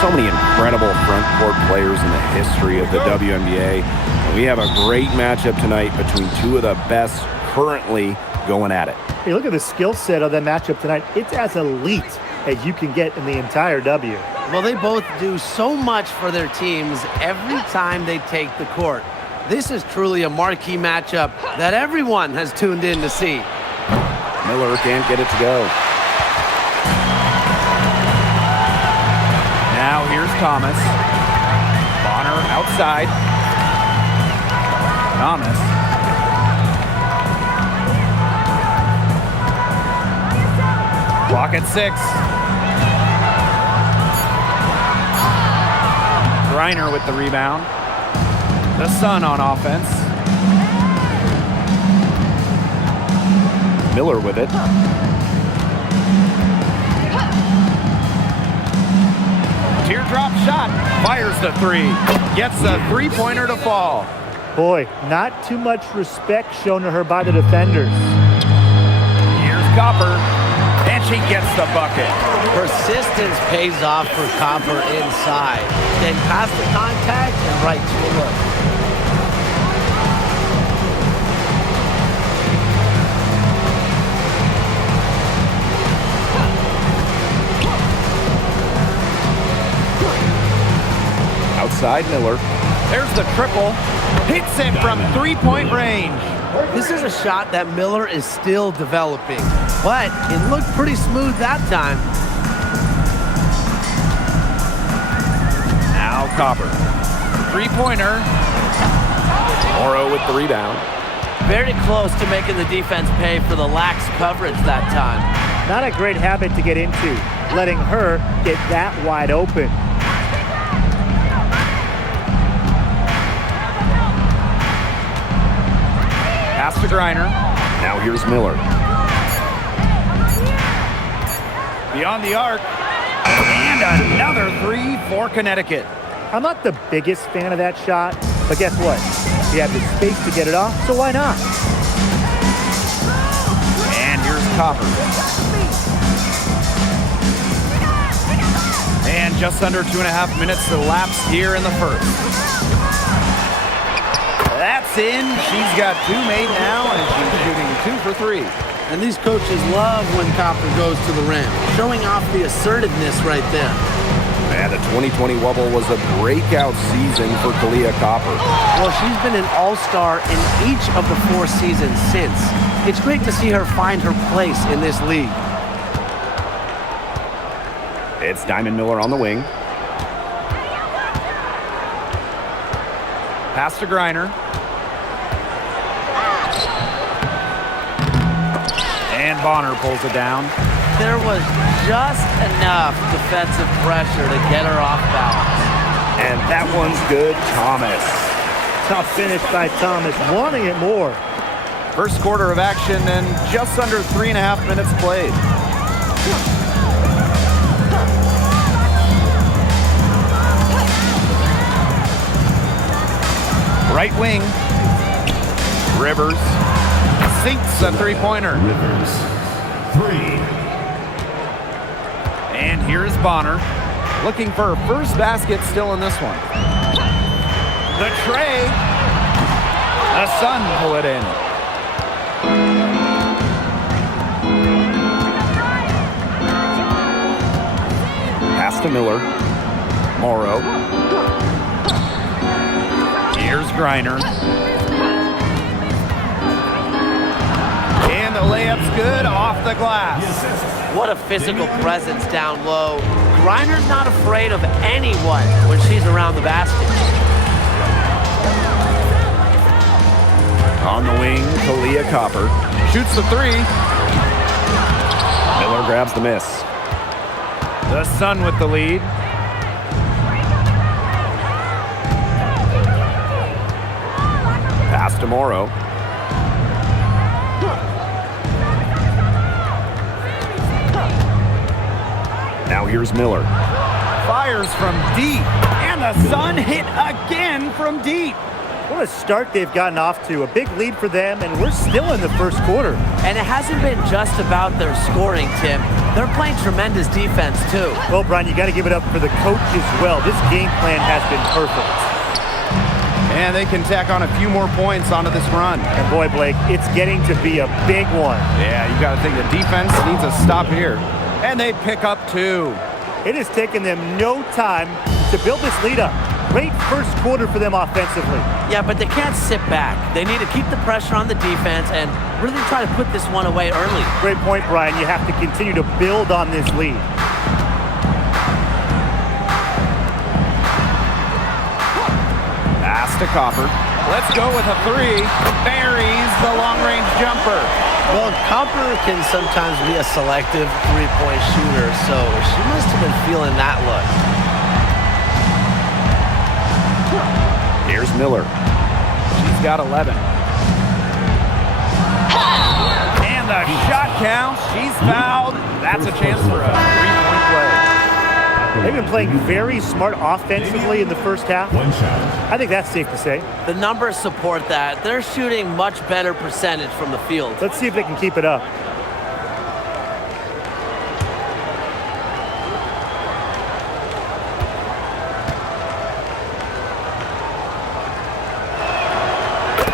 So many incredible front court players in the history of the WNBA. And we have a great matchup tonight between two of the best currently going at it. Hey, look at the skill set of that matchup tonight. It's as elite as you can get in the entire W. Well, they both do so much for their teams every time they take the court. This is truly a marquee matchup that everyone has tuned in to see. Miller can't get it to go. Now here's Thomas. Bonner outside. Thomas. Clock at 6. Griner with the rebound. The Sun on offense. Miller with it. Teardrop shot. Fires the 3. Gets the three-pointer to fall. Boy, not too much respect shown to her by the defenders. Here's Copper. And she gets the bucket. Persistence pays off for Copper inside. Then past the contact and right to a look. Outside Miller. There's the triple. Hits it from three-point range. This is a shot that Miller is still developing, but it looked pretty smooth that time. Now Copper. Three-pointer. Morrow with the rebound. Very close to making the defense pay for the lax coverage that time. Not a great habit to get into, letting her get that wide open. Pass to Griner. Now here's Miller. Beyond the arc. And another 3 for Connecticut. I'm not the biggest fan of that shot, but guess what? You have the space to get it off, so why not? And here's Copper. And just under 2.5 minutes elapsed here in the first. That's in. She's got 2 made now, and she's shooting 2 for 3. And these coaches love when Copper goes to the rim, showing off the assertiveness right there. And the 2020 Wubble was a breakout season for Kahleah Copper. Well, she's been an all-star in each of the 4 seasons since. It's great to see her find her place in this league. It's Diamond Miller on the wing. Pass to Griner. And Bonner pulls it down. There was just enough defensive pressure to get her off balance. And that one's good, Thomas. Tough finish by Thomas, wanting it more. First quarter of action and just under 3.5 minutes played. Right wing. Rivers sinks a three-pointer. Rivers, 3. And here's Bonner, looking for her first basket still in this one. The tray. The Sun pull it in. Pass to Miller. Morrow. Here's Griner. And the layup's good off the glass. What a physical presence down low. Griner's not afraid of anyone when she's around the basket. On the wing, Kahleah Copper. Shoots the 3. Miller grabs the miss. The Sun with the lead. Pass to Morrow. Now here's Miller. Fires from deep. And the Sun hit again from deep. What a start they've gotten off to. A big lead for them, and we're still in the first quarter. And it hasn't been just about their scoring, Tim. They're playing tremendous defense, too. Well, Brian, you got to give it up for the coach as well. This game plan has been perfect. And they can tack on a few more points onto this run. And boy, Blake, it's getting to be a big one. Yeah, you got to think the defense needs a stop here. And they pick up 2. It has taken them no time to build this lead up. Great first quarter for them offensively. Yeah, but they can't sit back. They need to keep the pressure on the defense and really try to put this one away early. Great point, Brian. You have to continue to build on this lead. Pass to Copper. Let's go with a 3. Buries the long-range jumper. Well, Copper can sometimes be a selective three-point shooter, so she must have been feeling that look. Here's Miller. She's got 11. And the shot counts. She's fouled. That's a chance for a 3-point play. They've been playing very smart offensively in the first half. One shot. I think that's safe to say. The numbers support that. They're shooting much better percentage from the field. Let's see if they can keep it up.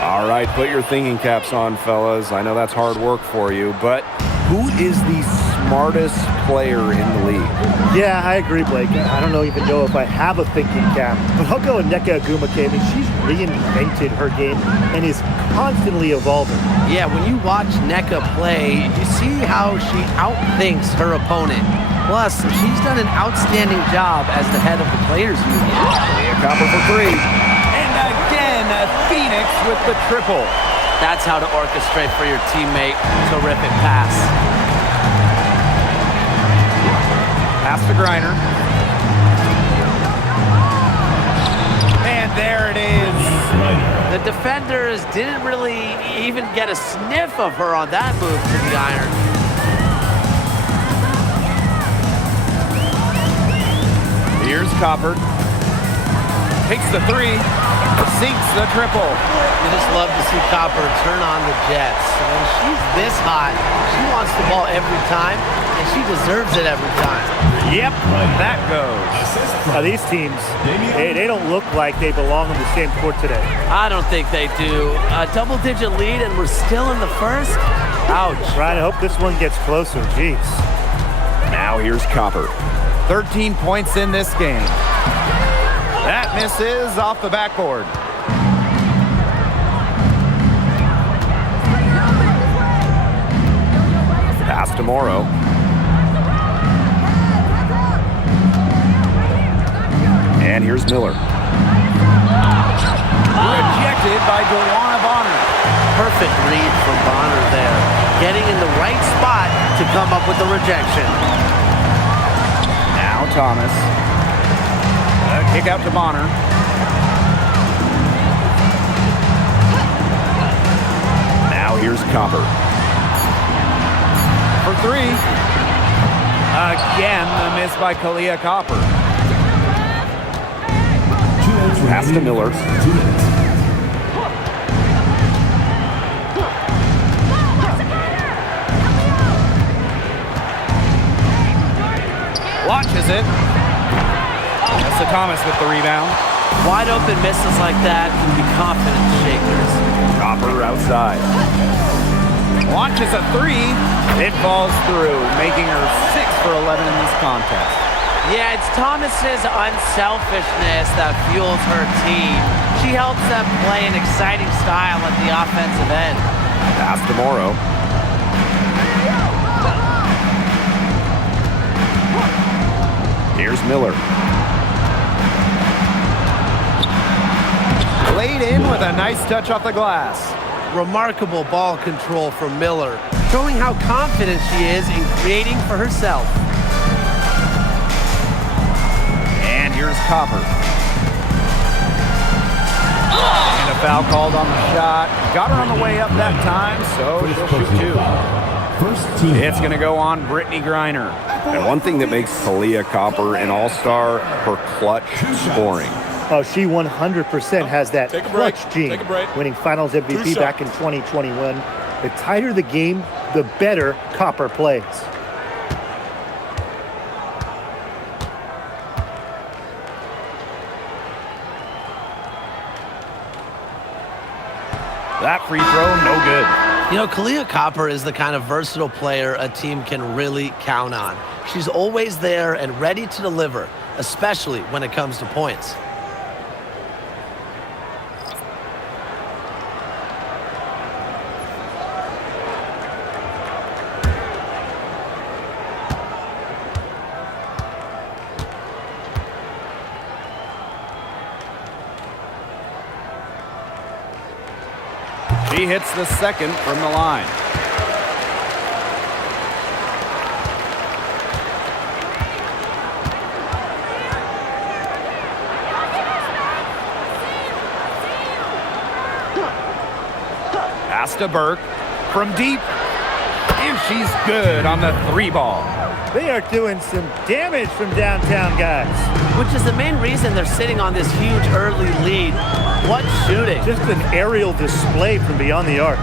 All right, put your thinking caps on, fellas. I know that's hard work for you, but who is the smartest player in the league? Yeah, I agree, Blake. I don't even know if I have a thinking cap, but I'll go with Nneka Agumake. I mean, she's reinvented her game and is constantly evolving. Yeah, when you watch Nneka play, you see how she outthinks her opponent. Plus, she's done an outstanding job as the head of the Players Union. A Copper for 3. And again, Phoenix with the triple. That's how to orchestrate for your teammate. Terrific pass. Pass to Griner. And there it is. The defenders didn't really even get a sniff of her on that move to the iron. Here's Copper. Takes the 3. Sinks the triple. You just love to see Copper turn on the jets. When she's this hot, she wants the ball every time, and she deserves it every time. Yep, that goes. Now, these teams, they don't look like they belong on the same court today. I don't think they do. A double-digit lead, and we're still in the first? Ouch. Ryan, I hope this one gets closer. Jeez. Now here's Copper. 13 points in this game. That misses off the backboard. Pass to Morrow. And here's Miller. Rejected by Dewana Bonner. Perfect read from Bonner there. Getting in the right spot to come up with the rejection. Now Thomas. Kick out to Bonner. Now here's Copper. For 3. Again, the miss by Kalia Copper. Pass to Miller. 2 minutes. Launches it. That's Thomas with the rebound. Wide open misses like that can be confidence shakers. Copper outside. Launches a 3. It falls through, making her 6 for 11 in this contest. Yeah, it's Thomas's unselfishness that fuels her team. She helps them play an exciting style at the offensive end. Pass to Morrow. Here's Miller. Laid in with a nice touch off the glass. Remarkable ball control from Miller, showing how confident she is in creating for herself. And here's Copper. And a foul called on the shot. Got her on the way up that time, so she'll shoot 2. First team. It's going to go on Brittany Griner. And one thing that makes Kalia Copper an all-star, her clutch scoring. Oh, she 100% has that Take a break. clutch gene, Take a break. winning Finals MVP 2 back in 2021. The tighter the game, the better Copper plays. That free throw, no good. You know, Kahleah Copper is the kind of versatile player a team can really count on. She's always there and ready to deliver, especially when it comes to points. She hits the second from the line. Pass to Burke from deep. And she's good on the 3 ball. They are doing some damage from downtown, guys. Which is the main reason they're sitting on this huge early lead. What shooting. Just an aerial display from beyond the arc.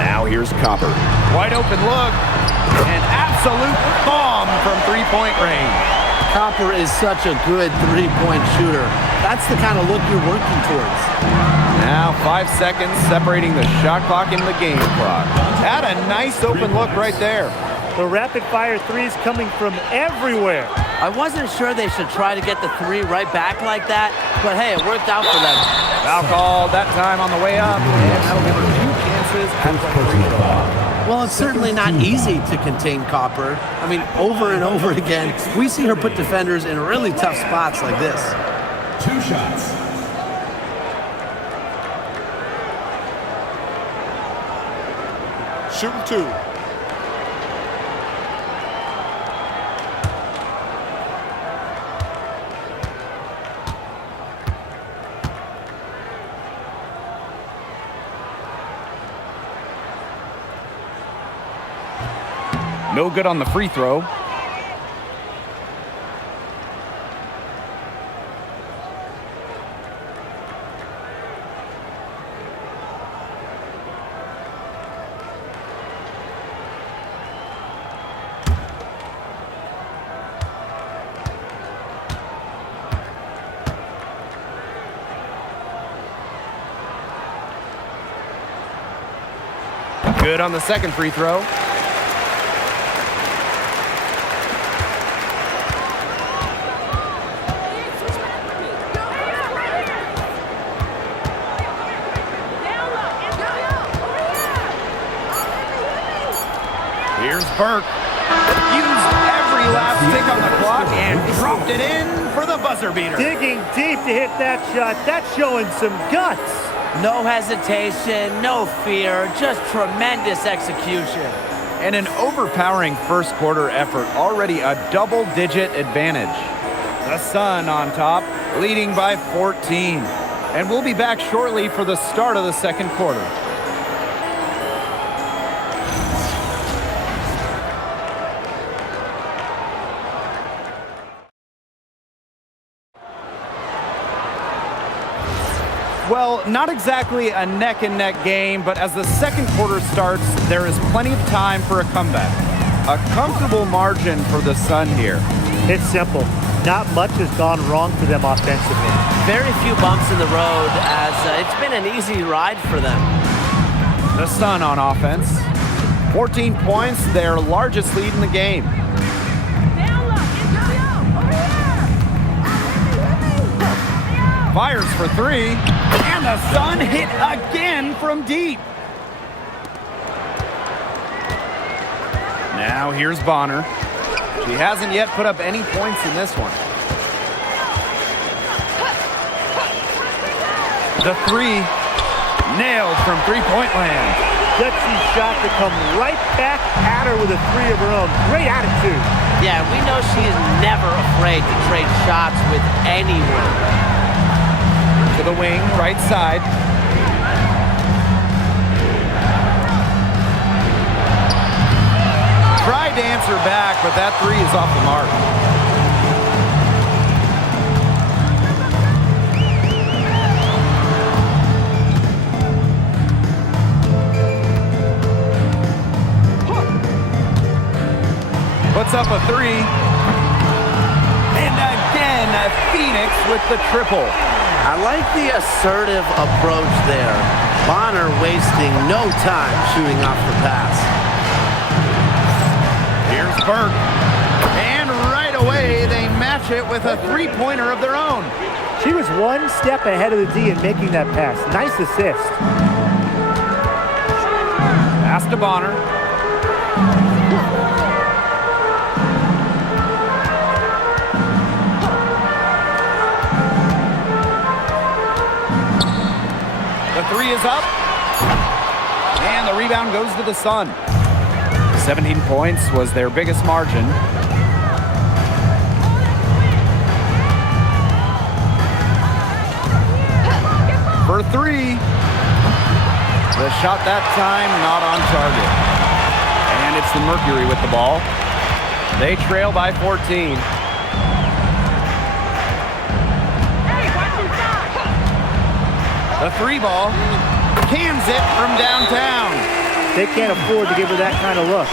Now here's Copper. Wide open look. An absolute bomb from 3-point range. Copper is such a good 3-point shooter. That's the kind of look you're working towards. Now 5 seconds separating the shot clock and the game clock. Had a nice open look right there. The rapid-fire threes coming from everywhere. I wasn't sure they should try to get the 3 right back like that, but hey, it worked out for them. Foul called that time on the way up, and that'll give her 2 chances at the free throw. Well, it's certainly not easy to contain Copper. I mean, over and over again, we see her put defenders in really tough spots like this. 2 shots. Shooting 2. No good on the free throw. Good on the second free throw. Here's Burke. Used every last tick on the clock and dropped it in for the buzzer beater. Digging deep to hit that shot. That's showing some guts. No hesitation, no fear, just tremendous execution. And an overpowering first quarter effort, already a double-digit advantage. The Sun on top, leading by 14. And we'll be back shortly for the start of the second quarter. Well, not exactly a neck-and-neck game, but as the second quarter starts, there is plenty of time for a comeback. A comfortable margin for the Sun here. It's simple. Not much has gone wrong for them offensively. Very few bumps in the road as it's been an easy ride for them. The Sun on offense. 14 points, their largest lead in the game. Fires for 3, and the Sun hit again from deep. Now here's Bonner. She hasn't yet put up any points in this one. The 3, nailed from 3-point land. Gutsy shot to come right back at her with a 3 of her own. Great attitude. Yeah, we know she is never afraid to trade shots with anyone. To the wing, right side. Tried to answer back, but that 3 is off the mark. up a three. And again, Phoenix with the triple. I like the assertive approach there. Bonner wasting no time shooting off the pass. Here's Burke. And right away, they match it with a three-pointer of their own. She was one step ahead of the D in making that pass. Nice assist. Pass to Bonner. The three is up. And the rebound goes to the Sun. 17 points was their biggest margin. For three. The shot that time not on target. And it's the Mercury with the ball. They trail by 14. The three ball cans it from downtown. They can't afford to give her that kind of look.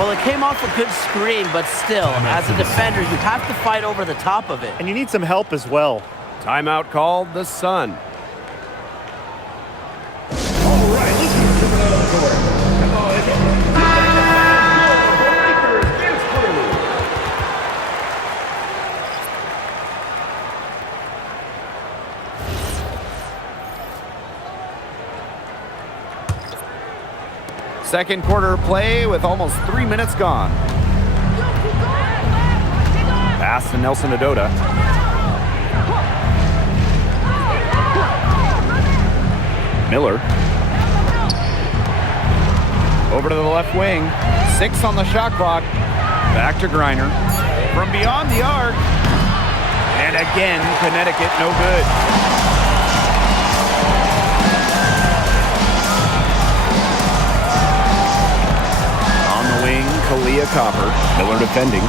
Well, it came off a good screen, but still, as a defender, you have to fight over the top of it. And you need some help as well. Timeout called, the Sun. All right, let's get it out of the court. Come on, Second quarter play with almost 3 minutes gone. Pass to Nelson Adota. Miller. Over to the left wing. 6 on the shot clock. Back to Griner. From beyond the arc. And again, Connecticut no good. On the wing, Kalia Copper. Miller defending.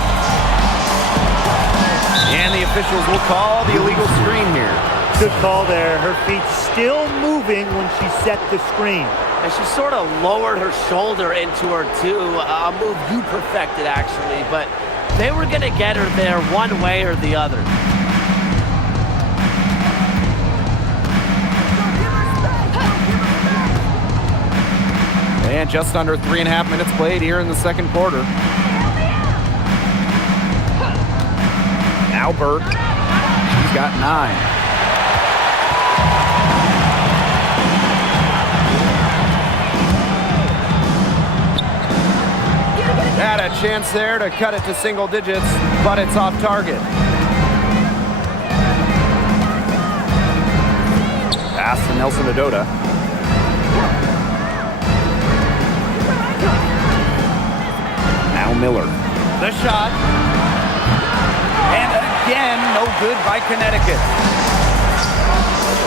And the officials will call the illegal screen here. Good call there. Her feet still moving when she set the screen. And she sort of lowered her shoulder into her, too. A move you perfected, actually. But they were going to get her there one way or the other. And just under 3.5 minutes played here in the second quarter. Now Burke. She's got 9. Had a chance there to cut it to single digits, but it's off target. Pass to Nelson Adota. Now Miller. The shot. And again, no good by Connecticut.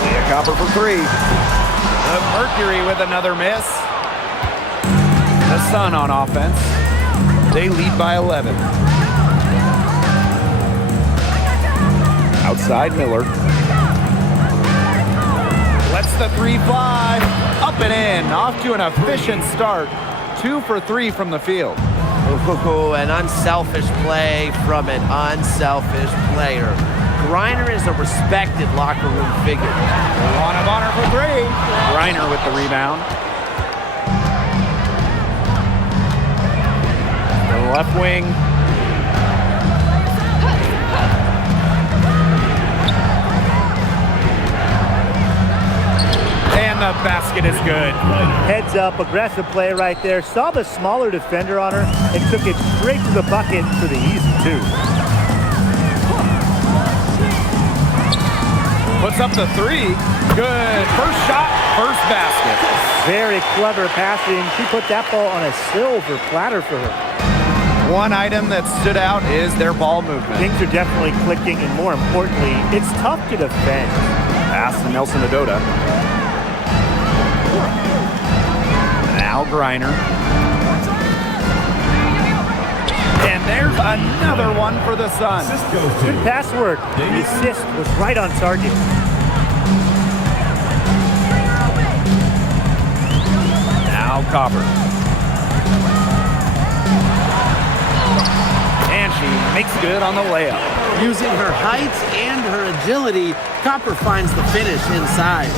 Leah Copper for 3. The Mercury with another miss. The Sun on offense. They lead by 11. Outside Miller. Lets the three fly. Up and in. Off to an efficient start. 2 for 3 from the field. Ooh, an unselfish play from an unselfish player. Griner is a respected locker room figure. On of honor for 3. Griner with the rebound. The left wing. And the basket is good. Heads up, aggressive play right there. Saw the smaller defender on her and took it straight to the bucket for the easy 2. Puts up the 3. Good. First shot, first basket. Very clever passing. She put that ball on a silver platter for her. One item that stood out is their ball movement. Things are definitely clicking, and more importantly, it's tough to defend. Pass to Nelson Adota. Now Griner. And there's another one for the Sun. assist goes to Good pass work. The assist was right on target. Now Copper. Makes good on the layup. Using her height and her agility, Copper finds the finish inside.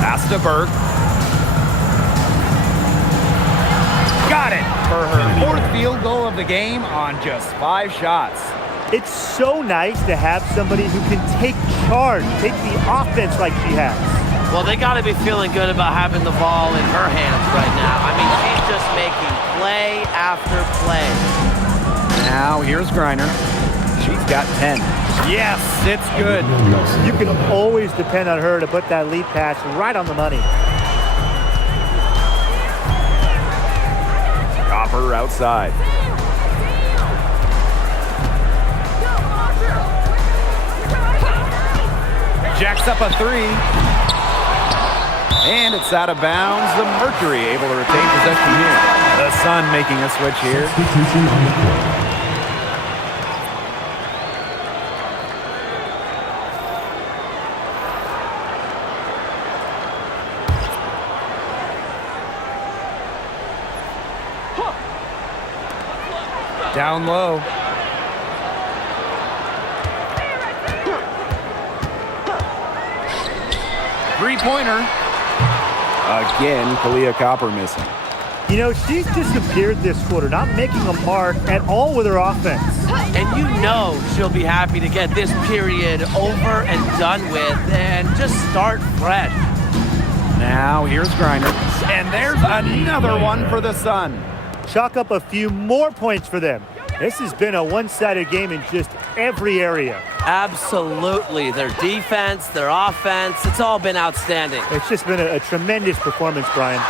Pass to Burke. Got it for her fourth field goal of the game on just 5 shots. It's so nice to have somebody who can take charge, take the offense like she has. Well, they got to be feeling good about having the ball in her hands right now. I mean, she's just making play after play. Now here's Griner. She's got 10. Yes, it's good. You can always depend on her to put that lead pass right on the money. Copper outside. Jacks up a 3. And it's out of bounds. The Mercury able to retain possession here. The Sun making a switch here. Substitution on the court. Down low. Three-pointer. Again, Kalia Copper missing. You know, she's disappeared this quarter, not making a mark at all with her offense. And you know she'll be happy to get this period over and done with and just start fresh. Now here's Griner. And there's another one for the Sun. Chalk up a few more points for them. This has been a one-sided game in just every area. Absolutely. Their defense, their offense, it's all been outstanding. It's just been a tremendous performance, Brian.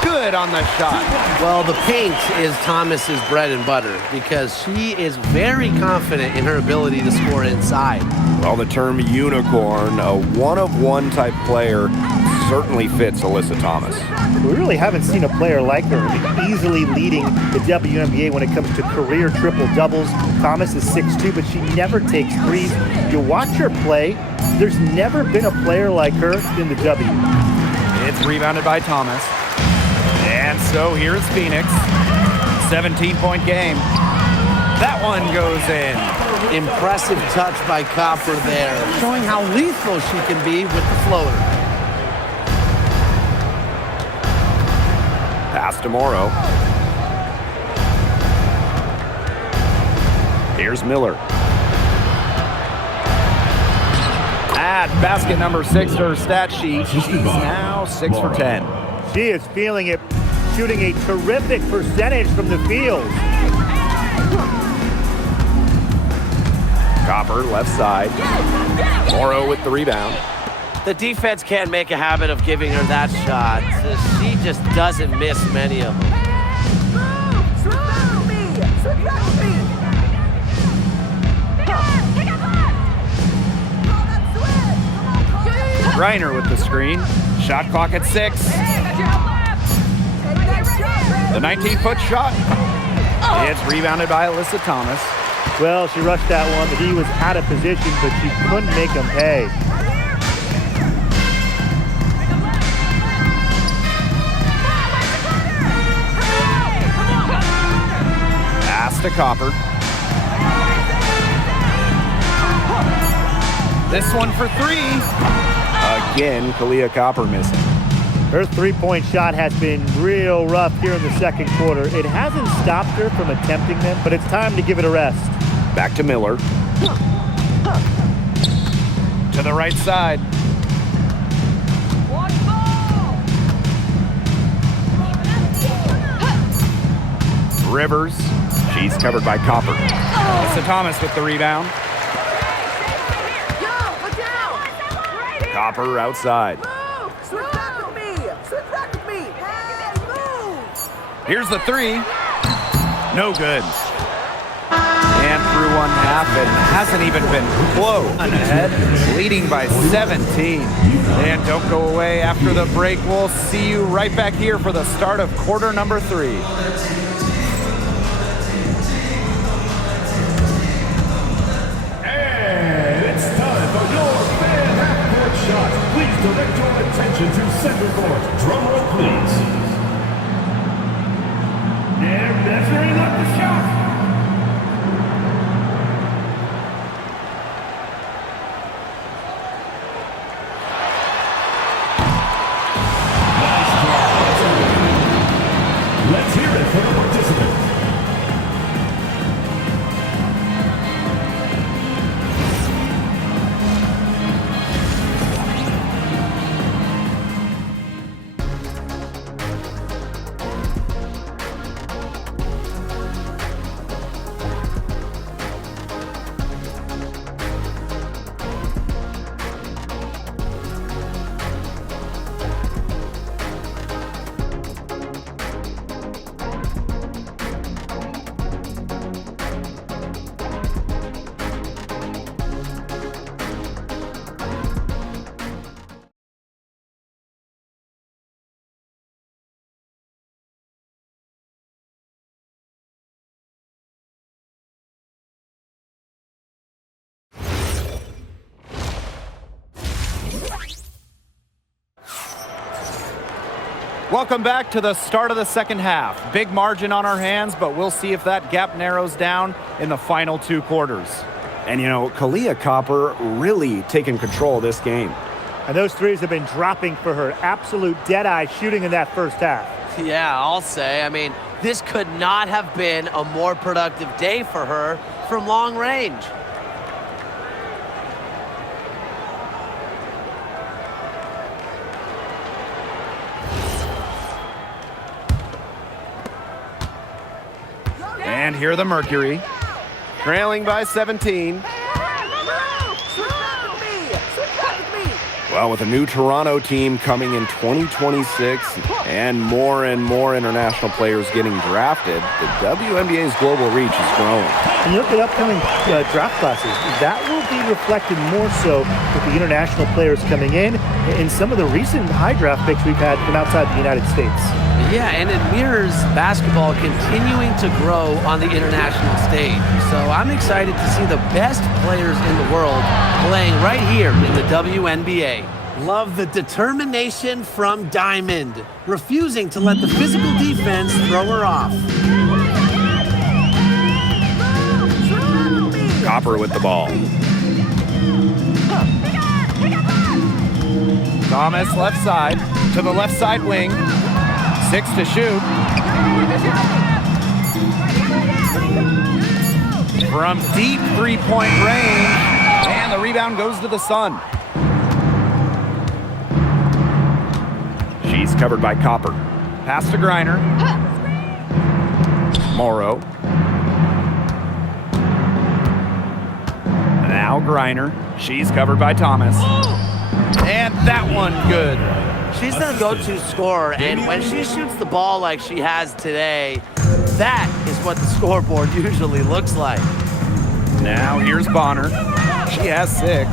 Good on the shot. Well, the paint is Thomas's bread and butter because she is very confident in her ability to score inside. Well, the term unicorn, a one-of-one type player, certainly fits Alyssa Thomas. We really haven't seen a player like her. I mean, easily leading the WNBA when it comes to career triple-doubles. Thomas is 6'2", but she never takes threes. You watch her play, there's never been a player like her in the W. It's rebounded by Thomas. And so here's Phoenix. 17-point game. That one goes in. Impressive touch by Copper there, showing how lethal she can be with the floater. Pass to Morrow. Here's Miller. Add basket number 6 to her stat sheet. She's now 6 for 10. She is feeling it, shooting a terrific percentage from the field. Copper left side. Morrow with the rebound. The defense can't make a habit of giving her that shot. She just doesn't miss many of them. Griner with the screen. Shot clock at 6. The 19-foot shot. It's rebounded by Alyssa Thomas. Well, she rushed that one, but he was out of position, but she couldn't make him pay. Pass to Copper. This one for 3. Again, Kalia Copper missing. Her three-point shot has been real rough here in the second quarter. It hasn't stopped her from attempting them, but it's time to give it a rest. Back to Miller. To the right side. Rivers. She's covered by Copper. Alyssa Thomas with the rebound. Copper outside. Here's the 3. No good. And through one half, it hasn't even been close. Ahead, leading by 17. And don't go away after the break. We'll see you right back here for the start of quarter number 3. And it's time for your fan half-court shot. Please direct your attention to center court. Drum roll, please. They're measuring up the shot. Let's hear it for the participant. Welcome back to the start of the second half. Big margin on our hands, but we'll see if that gap narrows down in the final 2 quarters. And, you know, Kalia Copper really taking control of this game. And those threes have been dropping for her. Absolute dead-eye shooting in that first half. Yeah, I'll say. I mean, this could not have been a more productive day for her from long range. And here the Mercury, trailing by 17. Well, with a new Toronto team coming in 2026 and more international players getting drafted, the WNBA's global reach is growing. And you look at upcoming draft classes, that will be reflected more so with the international players coming in some of the recent high draft picks we've had from outside the United States. Yeah, and it mirrors basketball continuing to grow on the international stage. So I'm excited to see the best players in the world playing right here in the WNBA. Love the determination from Diamond, refusing to let the physical defense throw her off. Copper with the ball. Thomas left side to the left side wing. 6 to shoot. From deep three-point range. And the rebound goes to the Sun. She's covered by Copper. Pass to Griner. Morrow. Now Griner. She's covered by Thomas. And that one good. She's their go-to scorer, and when she shoots the ball like she has today, that is what the scoreboard usually looks like. Now here's Bonner. She has 6.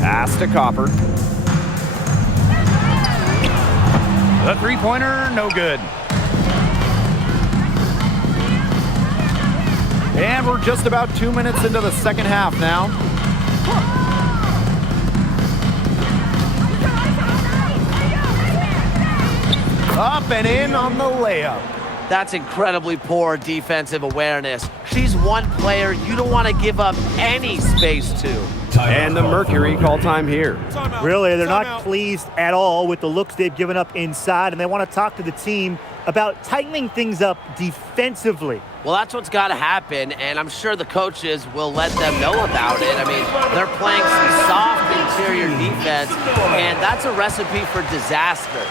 Pass to Copper. The three-pointer, no good. And we're just about 2 minutes into the second half now. Up and in on the layup. That's incredibly poor defensive awareness. She's one player you don't want to give up any space to. And the Mercury call time here. Really, they're not pleased at all with the looks they've given up inside, and they want to talk to the team about tightening things up defensively. Well, that's what's got to happen, and I'm sure the coaches will let them know about it. I mean, they're playing some soft interior defense, and that's a recipe for disaster.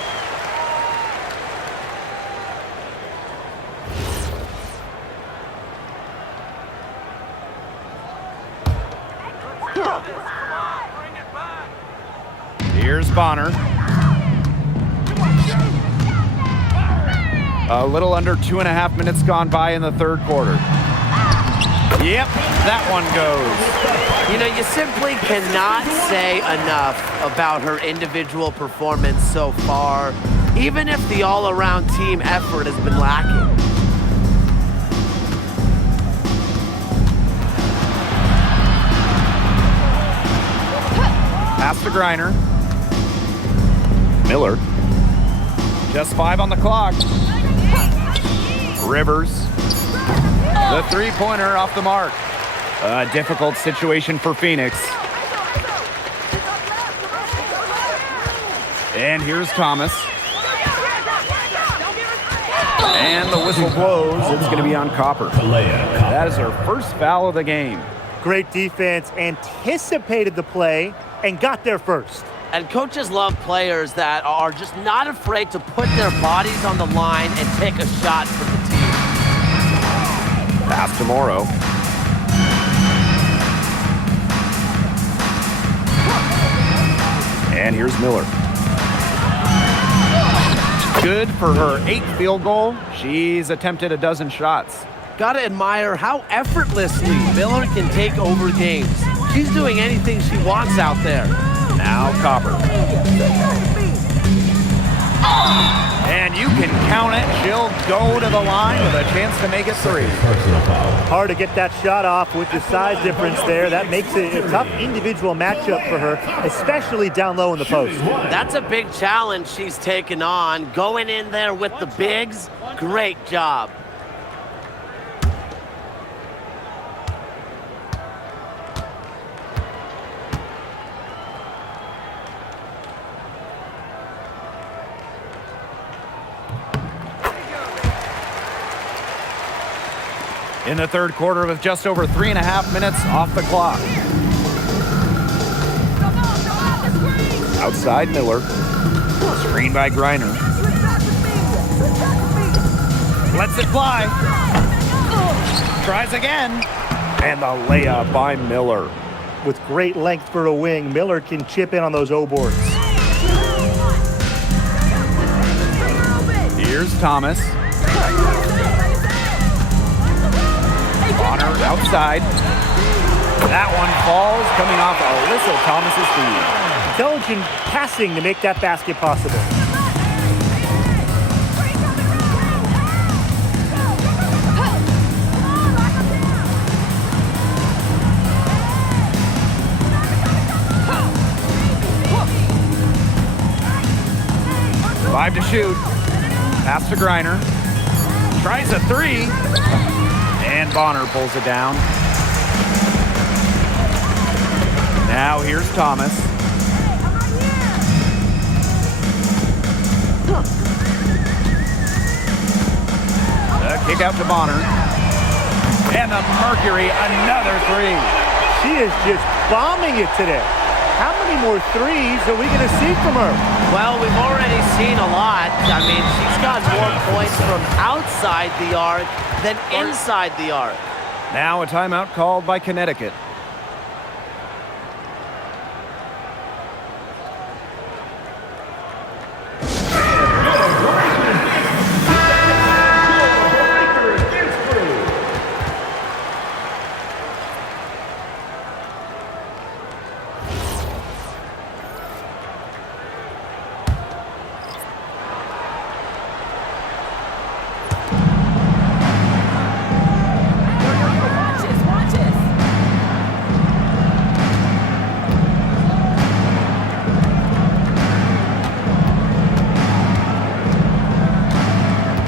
Here's Bonner. A little under 2.5 minutes gone by in the third quarter. Yep, that one goes. You know, you simply cannot say enough about her individual performance so far, even if the all-around team effort has been lacking. Pass to Griner. Miller. Just 5 on the clock. Rivers. The three-pointer off the mark. A difficult situation for Phoenix. And here's Thomas. And the whistle blows. It's going to be on Copper. That is her first foul of the game. Great defense, anticipated the play, and got there first. And coaches love players that are just not afraid to put their bodies on the line and take a shot for the team. Pass to Morrow. And here's Miller. Good for her 8th field goal. She's attempted a dozen shots. Gotta admire how effortlessly Miller can take over games. She's doing anything she wants out there. Now Copper. And you can count it. She'll go to the line with a chance to make it 3. Hard to get that shot off with the size difference there. That makes it a tough individual matchup for her, especially down low in the post. That's a big challenge she's taken on. Going in there with the bigs, great job. In the third quarter with just over 3.5 minutes off the clock. Outside Miller. Screen by Griner. Lets it fly. Tries again. And the layup by Miller. With great length for a wing, Miller can chip in on those O boards. Here's Thomas. Bonner outside. That one falls, coming off Alyssa Thomas's feed. Intelligent passing to make that basket possible. Five to shoot. Pass to Griner. Tries a 3. And Bonner pulls it down. Now here's Thomas. The kick out to Bonner. And the Mercury, another 3. She is just bombing it today. How many more threes are we going to see from her? Well, we've already seen a lot. I mean, she's got more points from outside the arc than inside the arc. Now a timeout called by Connecticut.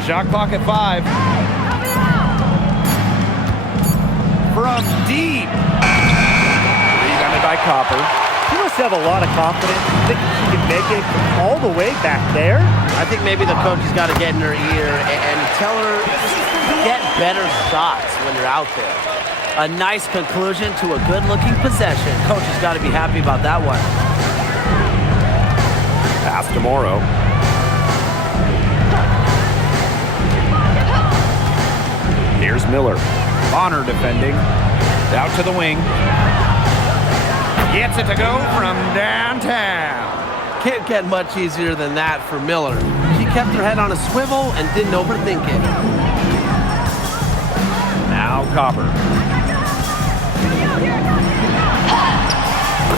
Shot clock at 5. From deep. Rebounded by Copper. She must have a lot of confidence. Think she can make it all the way back there? I think maybe the coach has got to get in her ear and tell her get better shots when you're out there. A nice conclusion to a good-looking possession. Coach has got to be happy about that one. Pass to Morrow. Here's Miller. Bonner defending. Out to the wing. Gets it to go from downtown. Can't get much easier than that for Miller. She kept her head on a swivel and didn't overthink it. Now Copper.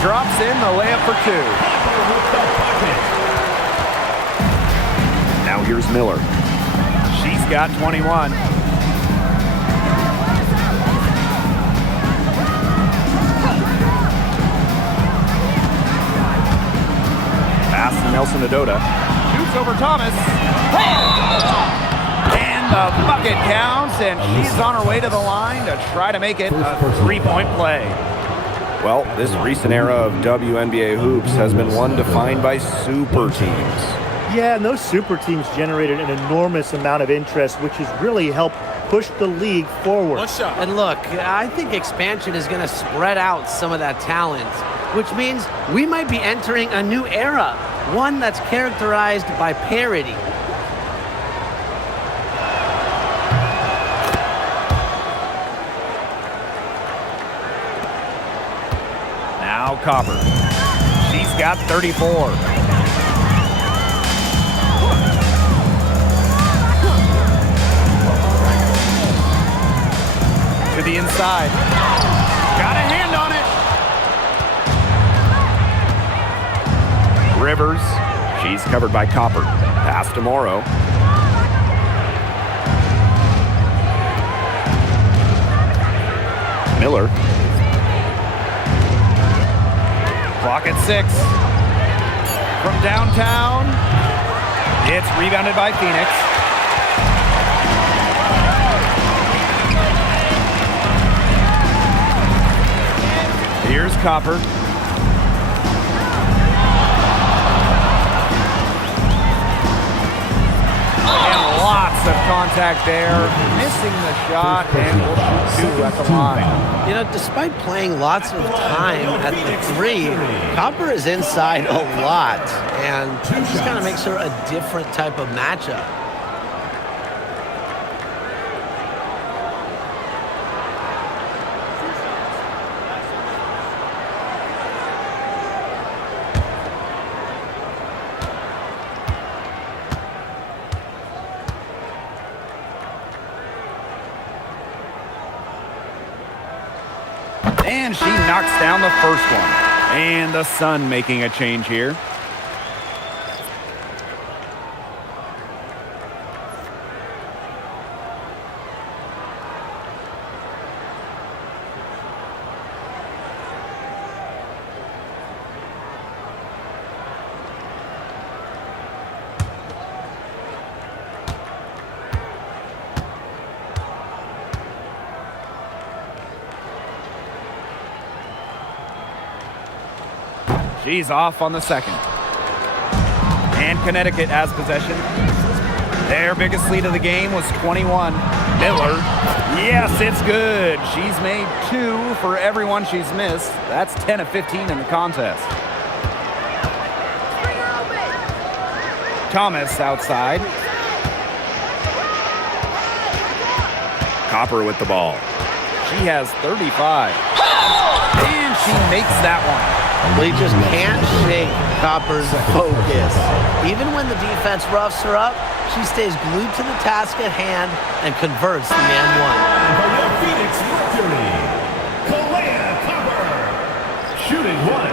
Drops in the layup for 2. Now here's Miller. She's got 21. Nelson Adota. Shoots over Thomas. And the bucket counts, and she's on her way to the line to try to make it a 3-point play. Well, this recent era of WNBA hoops has been one defined by super teams. Yeah, and those super teams generated an enormous amount of interest, which has really helped push the league forward. And look, I think expansion is going to spread out some of that talent, which means we might be entering a new era, one that's characterized by parity. Now Copper. She's got 34. To the inside. Got a hand on it. Rivers. She's covered by Copper. Pass to Morrow. Miller. Clock at 6. From downtown. It's rebounded by Phoenix. Here's Copper. And lots of contact there. Missing the shot, and will shoot 2 at the line. You know, despite playing lots of time at the 3, Copper is inside a lot, and it just kind of makes her a different type of matchup. And she knocks down the first one. And the Sun making a change here. She's off on the second. And Connecticut has possession. Their biggest lead of the game was 21. Miller. Yes, it's good. She's made 2 for everyone she's missed. That's 10 of 15 in the contest. Thomas outside. Copper with the ball. She has 35. And she makes that one. Well, you just can't shake Copper's focus. Even when the defense roughs her up, she stays glued to the task at hand and converts the and one. By the Phoenix Mercury, Copper, shooting 1.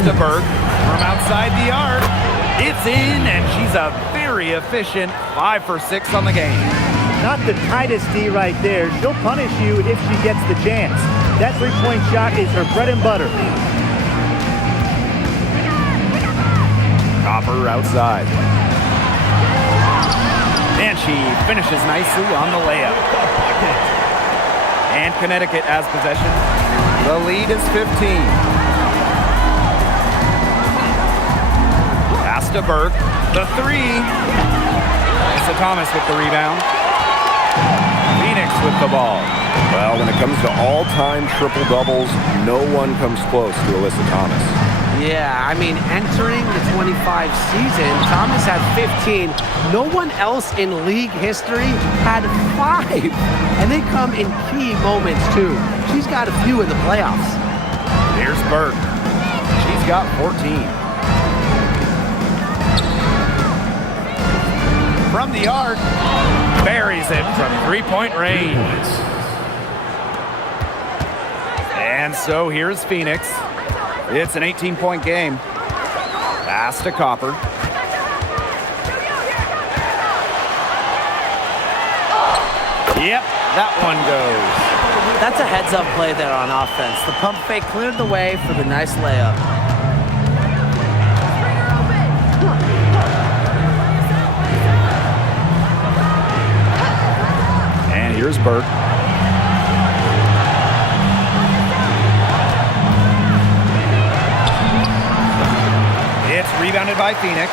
To Berg from outside the arc. It's in, and she's a very efficient 5 for 6 on the game. Not the tightest D right there. She'll punish you if she gets the chance. That 3-point shot is her bread and butter. Copper outside. And she finishes nicely on the layup. And Connecticut has possession. The lead is 15. To Burke, the 3. Lisa Thomas with the rebound. Phoenix with the ball. Well, when it comes to all-time triple-doubles, no one comes close to Alyssa Thomas. Yeah, I mean, entering the 25 season, Thomas had 15. No one else in league history had 5. And they come in key moments, too. She's got a few in the playoffs. Here's Burke. She's got 14. From the arc, buries it from three-point range. And so here's Phoenix. It's an 18-point game. Pass to Copper. Yep, that one goes. That's a heads-up play there on offense. The pump fake cleared the way for the nice layup. And here's Burke. It's rebounded by Phoenix.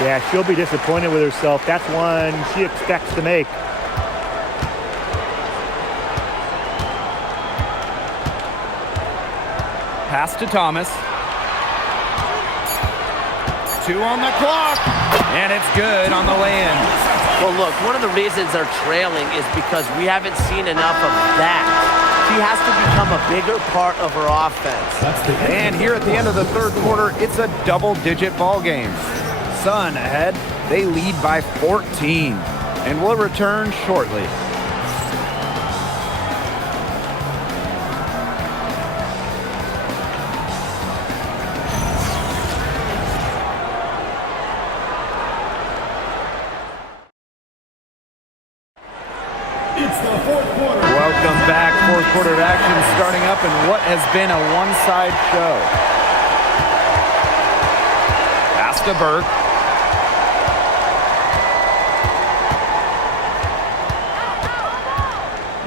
Yeah, she'll be disappointed with herself. That's one she expects to make. Pass to Thomas. 2 on the clock. And it's good on the way-in. Well, look, one of the reasons they're trailing is because we haven't seen enough of that. She has to become a bigger part of her offense. And here at the end of the third quarter, it's a double-digit ball game. Sun ahead. They lead by 14. And will return shortly. It's the fourth quarter. Welcome back. Fourth quarter action starting up in what has been a one-side show. Pass to Burke.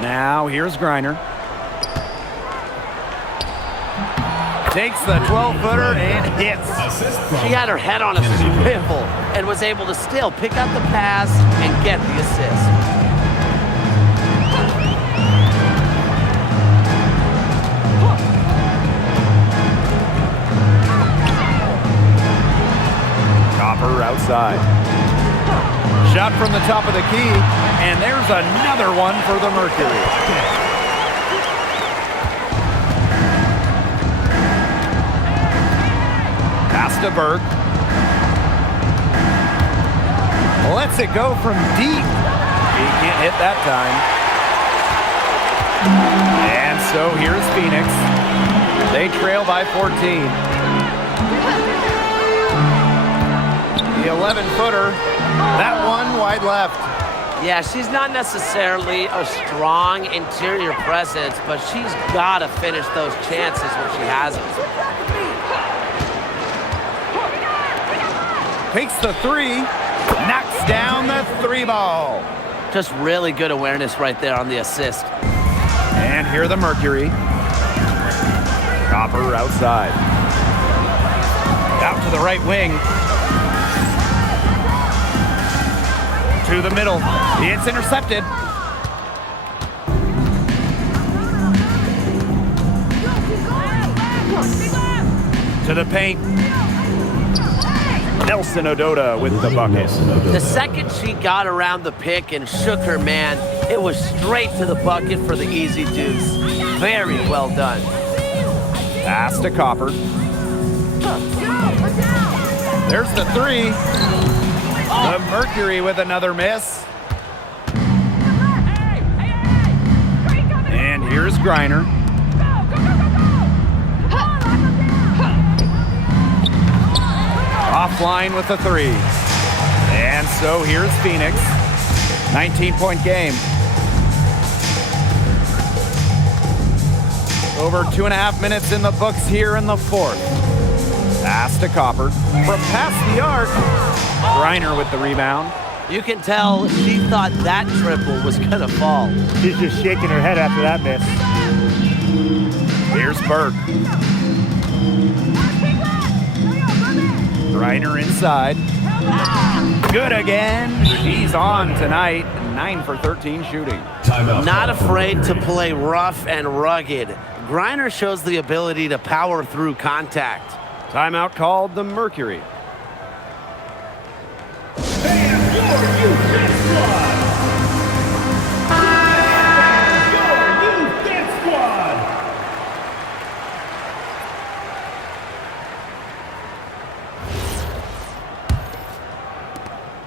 Now here's Griner. Takes the 12-footer and hits. She had her head on a swivel and was able to still pick up the pass and get the assist. Copper outside. Shot from the top of the key, and there's another one for the Mercury. Pass to Burke. Lets it go from deep. He can't hit that time. And so here's Phoenix. They trail by 14. The 11-footer, that one wide left. Yeah, she's not necessarily a strong interior presence, but she's got to finish those chances when she has them. Takes the 3, knocks down the 3-ball. Just really good awareness right there on the assist. And here the Mercury. Copper outside. Out to the right wing. To the middle. It's intercepted. To the paint. Nelson Ododa with the bucket. The second she got around the pick and shook her man, it was straight to the bucket for the easy deuce. Very well done. Pass to Copper. There's the 3. The Mercury with another miss. And here's Griner. Offline with the 3. And so here's Phoenix. 19-point game. Over 2.5 minutes in the books here in the fourth. Pass to Copper. From past the arc. Griner with the rebound. You can tell she thought that triple was going to fall. She's just shaking her head after that miss. Here's Burke. Griner inside. Good again. She's on tonight. 9 for 13 shooting. Not afraid to play rough and rugged. Griner shows the ability to power through contact. Timeout called the Mercury. And your youth dance squad. And your youth dance squad.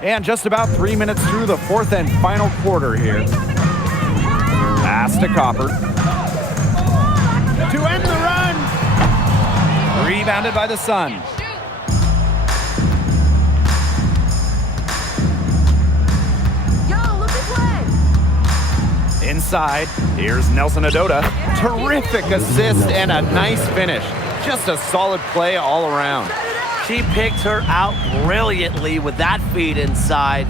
And just about 3 minutes through the fourth and final quarter here. Pass to Copper. To end the run. Rebounded by the Sun. Inside, here's Nelson Adota. Terrific assist and a nice finish. Just a solid play all around. She picked her out brilliantly with that feed inside.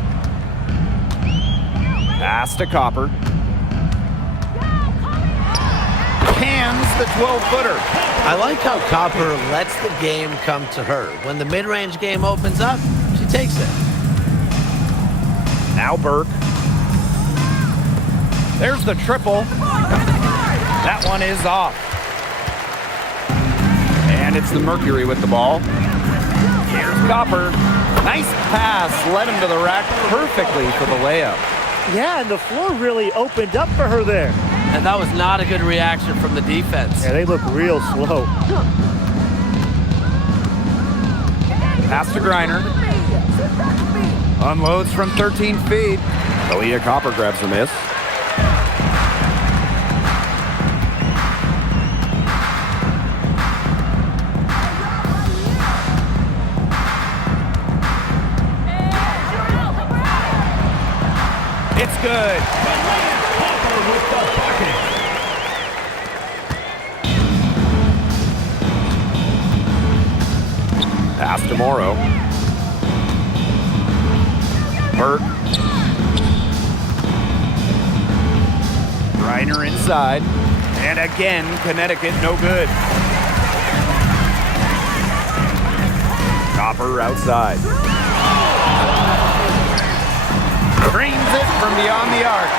Pass to Copper. Cans the 12-footer. I like how Copper lets the game come to her. When the mid-range game opens up, she takes it. Now Burke. There's the triple. That one is off. And it's the Mercury with the ball. Here's Copper. Nice pass. Led him to the rack perfectly for the layup. Yeah, and the floor really opened up for her there. And that was not a good reaction from the defense. Yeah, they look real slow. Pass to Griner. Unloads from 13 feet. Aaliyah Copper grabs the miss. It's good. Copper with the bucket. Pass to Morrow. Burke. Griner inside. And again, Connecticut no good. Copper outside. Dreams it from beyond the arc.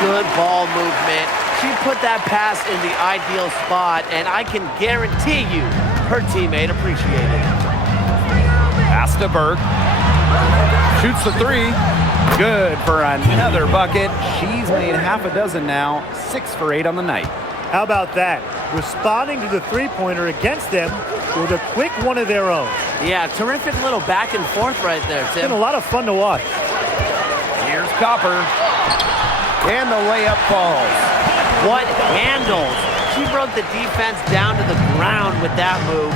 Good ball movement. She put that pass in the ideal spot, and I can guarantee you her teammate appreciated it. Pass to Burke. Shoots the three. Good for another bucket. She's made half a dozen now. 6 for 8 on the night. How about that? Responding to the three-pointer against them with a quick one of their own. Yeah, terrific little back and forth right there, It's Tim. been a lot of fun to watch. Here's Copper. And the layup falls. What handles? She broke the defense down to the ground with that move.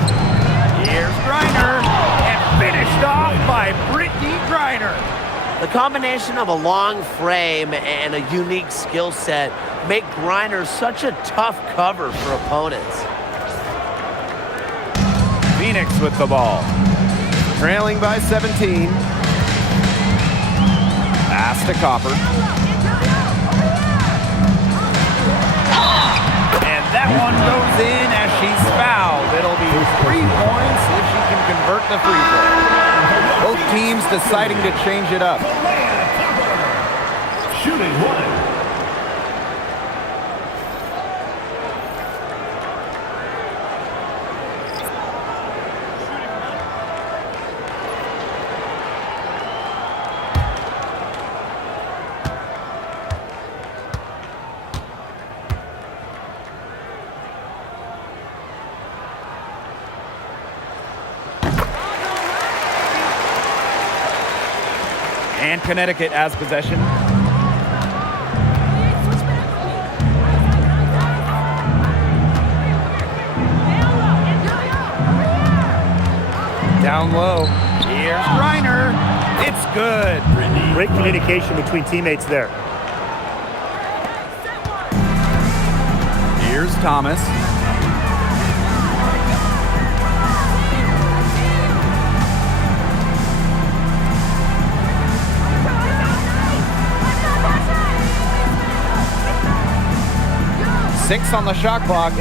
Here's Griner. And finished off by Brittany Griner. The combination of a long frame and a unique skill set make Griner such a tough cover for opponents. Phoenix with the ball. Trailing by 17. Pass to Copper. And that one goes in as she's fouled. It'll be 3 points if she can convert the free throw. Both teams deciding to change it up. Shooting one. And Connecticut has possession. Down low. Here's Griner. It's good. Great communication between teammates there. Here's Thomas. Six on the shot clock.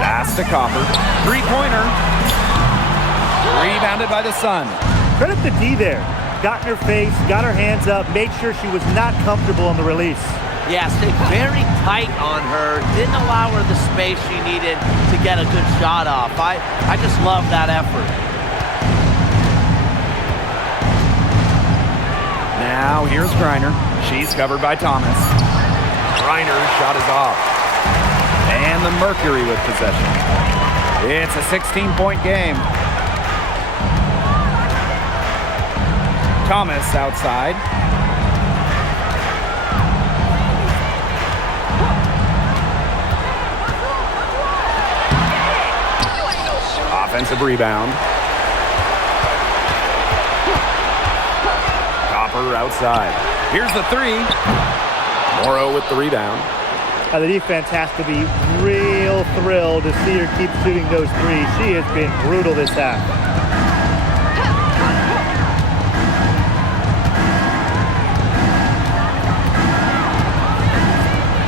Pass to Copper. Three-pointer. Rebounded by the Sun. Credit the D there. got in her face, got her hands up, made sure she was not comfortable on the release. Yeah, stayed very tight on her. Didn't allow her the space she needed to get a good shot off. I just love that effort. Now here's Griner. She's covered by Thomas. Griner's shot is off. And the Mercury with possession. It's a 16-point game. Thomas outside. Offensive rebound. Copper outside. Here's the three. Morrow with the rebound. The defense has to be real thrilled to see her keep shooting those threes. She has been brutal this half.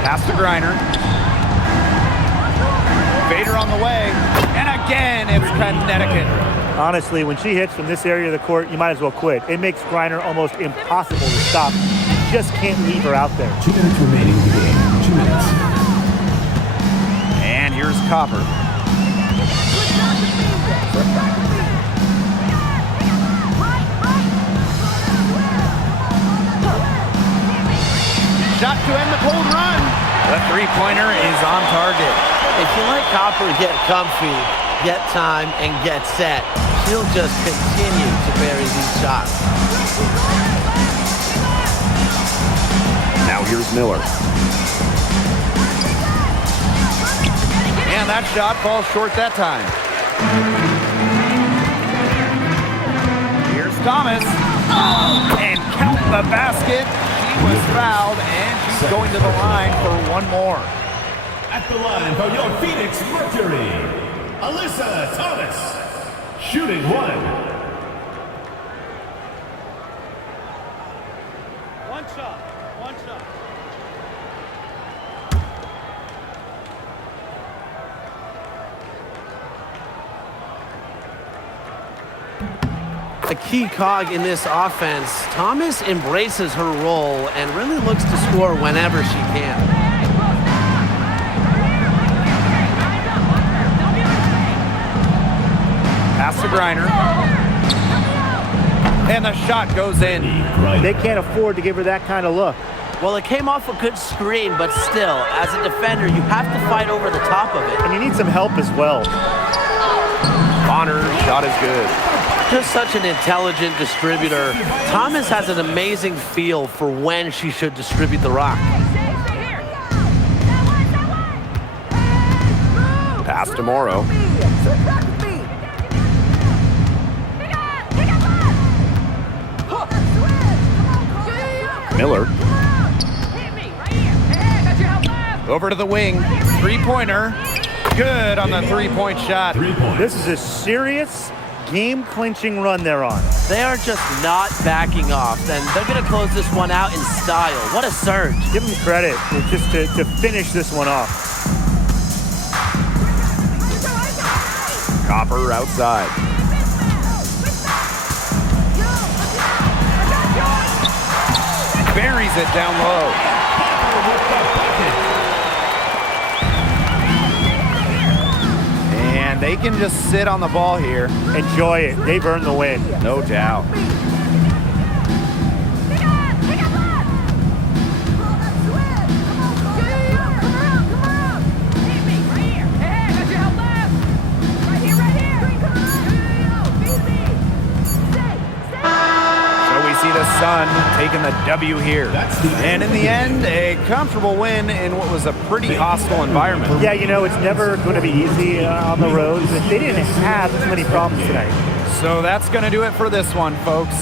Pass to Griner. Vader on the way. And again, it's Connecticut. Honestly, when she hits from this area of the court, you might as well quit. It makes Griner almost impossible to stop. You just can't leave her out there. 2 minutes remaining in the game. 2 minutes. And here's Copper. Shot to end the cold run. The three-pointer is on target. If you let Copper get comfy, get time, and get set, she'll just continue to bury these shots. Now here's Miller. And that shot falls short that time. Here's Thomas. And count the basket. She was fouled, and she's going to the line for one more. At the line for your Phoenix Mercury, Alyssa Thomas, shooting 1. One shot. A key cog in this offense, Thomas embraces her role and really looks to score whenever she can. Pass to Griner. And the shot goes in. They can't afford to give her that kind of look. Well, it came off a good screen, but still, as a defender, you have to fight over the top of it. And you need some help as well. Bonner's shot is good. Just such an intelligent distributor. Thomas has an amazing feel for when she should distribute the rock. Pass to Morrow. Miller. Over to the wing. Three-pointer. Good on the three-point shot. 3 points. This is a serious game-clinching run they're on. They are just not backing off, and they're going to close this one out in style. What a surge. Give them credit just to finish this one off. Copper outside. Buries it down low. And they can just sit on the ball here. Enjoy it. They've earned the win. No doubt. The Sun taking the W here. And in the end, a comfortable win in what was a pretty hostile environment. Yeah, you know, it's never going to be easy on the road, but they didn't have too many problems tonight. So that's going to do it for this one, folks.